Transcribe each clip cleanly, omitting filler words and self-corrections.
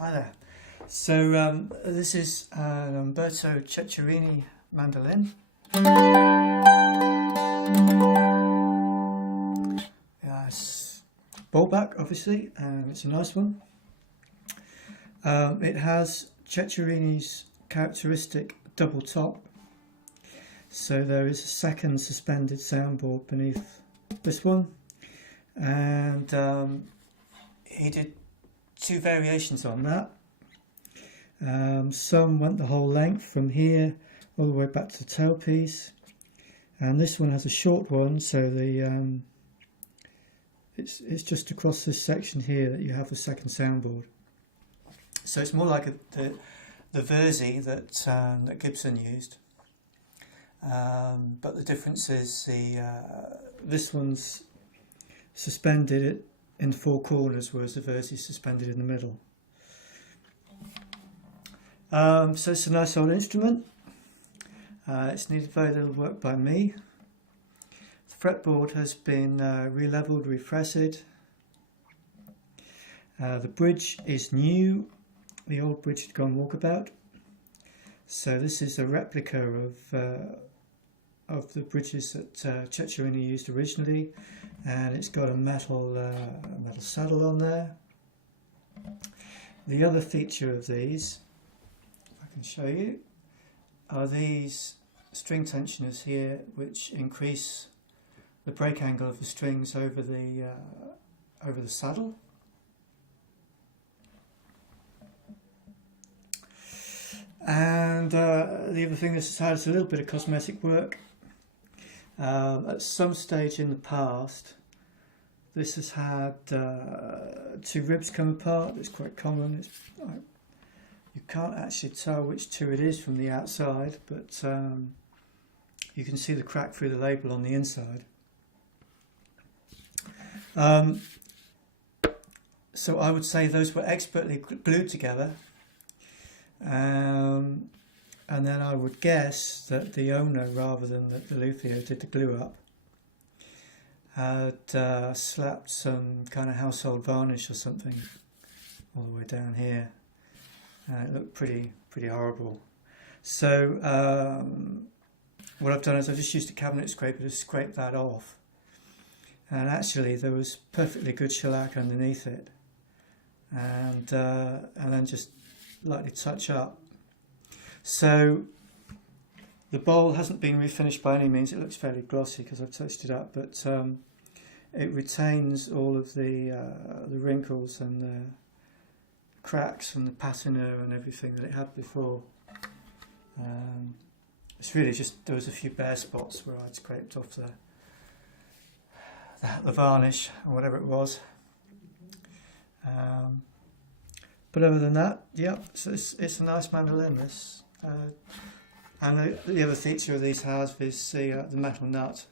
Hi there. So this is an Umberto Ceccherini mandolin. It's ball back, obviously, and it's a nice one. It has Ceccherini's characteristic double top. So there is a second suspended soundboard beneath this one, and he did two variations on that. Some went the whole length from here all the way back to the tailpiece, and this one has a short one, so the it's just across this section here that you have the second soundboard. So it's more like the Verzi that Gibson used, but the difference is this one's suspended in four corners, whereas the Verzi is suspended in the middle. So it's a nice old instrument. It's needed very little work by me. The fretboard has been re-levelled, refretted. The bridge is new. The old bridge had gone walkabout. So this is a replica of the bridges that Ceccherini used originally, and it's got a metal saddle on there. The other feature of these, if I can show you, are these string tensioners here, which increase the break angle of the strings over the saddle. And the other thing this has had is a little bit of cosmetic work. At some stage in the past, this has had two ribs come apart. It's quite common. You can't actually tell which two it is from the outside, but you can see the crack through the label on the inside. So I would say those were expertly glued together, and then I would guess that the owner, rather than the luthier who did the glue up, had slapped some kind of household varnish or something all the way down here. It looked pretty horrible. So what I've done is I've just used a cabinet scraper to scrape that off, and actually there was perfectly good shellac underneath it, and then just lightly touch up. So the bowl hasn't been refinished by any means. It looks fairly glossy because I've touched it up, but it retains all of the wrinkles and the cracks and the patina and everything that it had before. It's really just, there was a few bare spots where I'd scraped off the varnish or whatever it was. But other than that, yeah, so it's a nice mandolin, this. And the other feature of these has is the metal nut.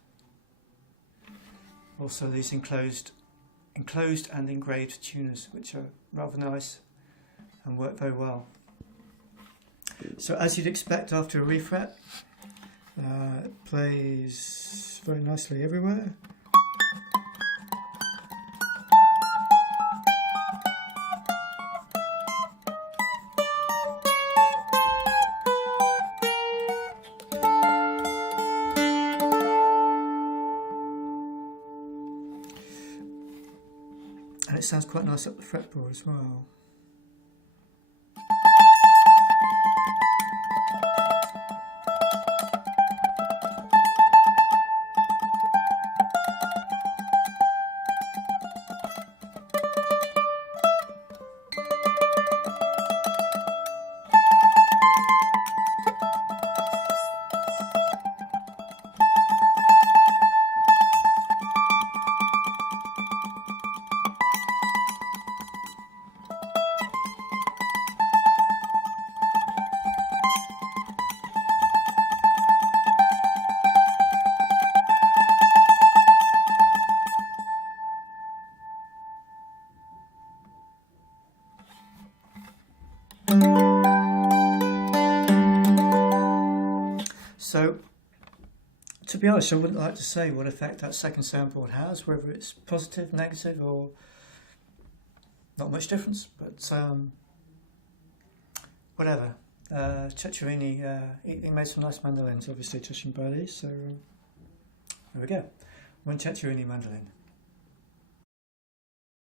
Also these enclosed and engraved tuners, which are rather nice and work very well. So as you'd expect after a refret, it plays very nicely everywhere. And it sounds quite nice up the fretboard as well. So, to be honest, I wouldn't like to say what effect that second soundboard has, whether it's positive, negative, or not much difference. But whatever. Ceccherini, he made some nice mandolins, obviously, judging by these. So there we go. One Ceccherini mandolin.